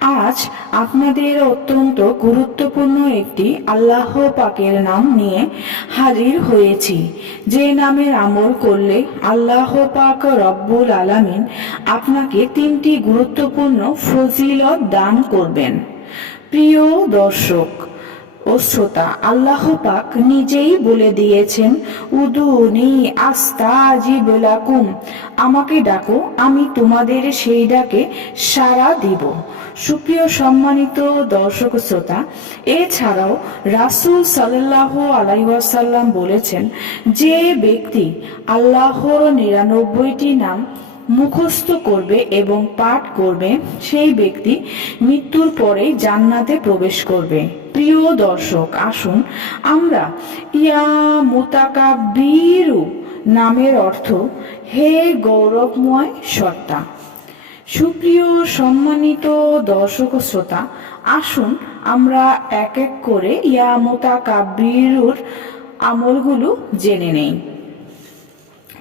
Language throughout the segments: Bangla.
আজ আপনাদের অত্যন্ত গুরুত্বপূর্ণ একটি আল্লাহ পাকের নাম নিয়ে হাজির হয়েছি। যে নামের আমল করলে আল্লাহ পাক রব্বুল আলামিন আপনাকে তিনটি গুরুত্বপূর্ণ ফজিলত দান করবেন। প্রিয় দর্শক ও শ্রোতা, আল্লাহ পাক নিজেই বলে দিয়েছেন, উদুনি আস্তাজিব লাকুম, আমাকে ডাকো, আমি তোমাদের সেই ডাকে সাড়া দিব। সুপ্রিয় সম্মানিত দর্শক শ্রোতা, এছাড়াও রাসূল সাল্লাহ আলাইসাল্লাম বলেছেন, যে ব্যক্তি আল্লাহর নিরানব্বইটি নাম মুখস্থ করবে এবং পাঠ করবে, সেই ব্যক্তি মৃত্যুর পরে জান্নাতে প্রবেশ করবে। প্রিয় দর্শক, আসুন আমরা ইয়া মুতাকাব্বিরু নামের অর্থ, হে গৌরবময় সত্তা। সুপ্রিয় সম্মানিত দর্শক শ্রোতা, আসুন আমরা এক এক করে ইয়া মুতাকাব্বিরুর আমলগুলো জেনে নেই।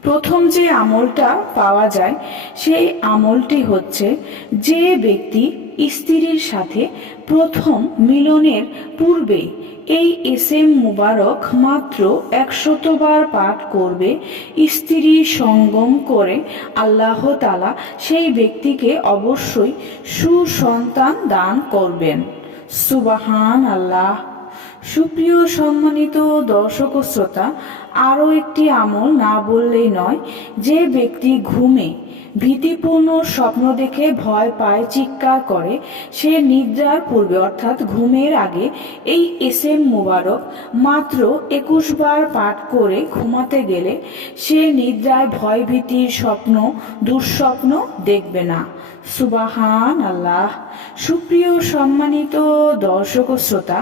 প্রথম যে আমলটা পাওয়া যায়, সেই আমলটি হচ্ছে যে ব্যক্তি স্ত্রীর সাথে প্রথম মিলনের পূর্বে এই এস এম মুবারক মাত্র একশতবার পাঠ করবে, স্ত্রী সঙ্গম করে আল্লাহ তালা সেই ব্যক্তিকে অবশ্যই সুসন্তান দান করবেন। সুবাহান আল্লাহ সুপ্রিয় সম্মানিত দর্শক ও শ্রোতা, আরও একটি আমল না বললেই নয়, যে ব্যক্তি ঘুমে ভীতিপূর্ণ স্বপ্ন দেখে ভয় পায়, চিৎকার করে, সে নিদ্রার পূর্বে, অর্থাৎ ঘুমের আগে, এই এস এম মুবারক মাত্র একুশ বার পাঠ করে ঘুমাতে গেলে সে নিদ্রায় ভয় ভীতির স্বপ্ন, দুঃস্বপ্ন দেখবে না। সুবাহান আল্লাহ সুপ্রিয় সম্মানিত দর্শক ও শ্রোতা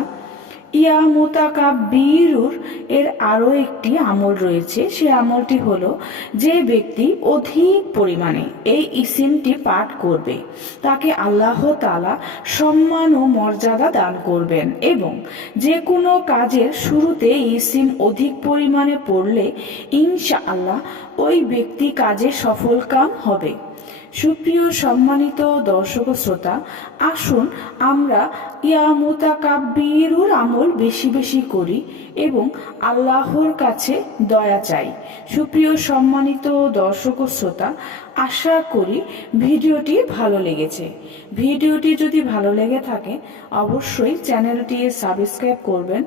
ইয়া মোতাকাব্বিরুর এর আরও একটি আমল রয়েছে। সে আমলটি হলো, যে ব্যক্তি অধিক পরিমাণে এই ইসিমটি পাঠ করবে, তাকে আল্লাহ তালা সম্মান ও মর্যাদা দান করবেন এবং যে কোনো কাজের শুরুতে ইসিম অধিক পরিমাণে পড়লে ইনশা আল্লাহ ওই ব্যক্তি কাজে সফলকাম হবে। সুপ্রিয় সম্মানিত দর্শক শ্রোতা, আসুন আমরা ইয়া মোতাকাব্বিরুর আমল বেশি বেশি করি এবং আল্লাহর কাছে দয়া চাই। সুপ্রিয় সম্মানিত দর্শক শ্রোতা, আশা করি ভিডিওটি ভালো লেগেছে। ভিডিওটি যদি ভালো লেগে থাকে, অবশ্যই চ্যানেলটি সাবস্ক্রাইব করবেন,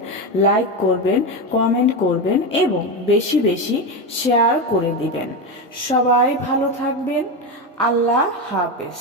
লাইক করবেন, কমেন্ট করবেন এবং বেশি বেশি শেয়ার করে দিবেন। সবাই ভালো থাকবেন। আল্লাহ হাফেজ।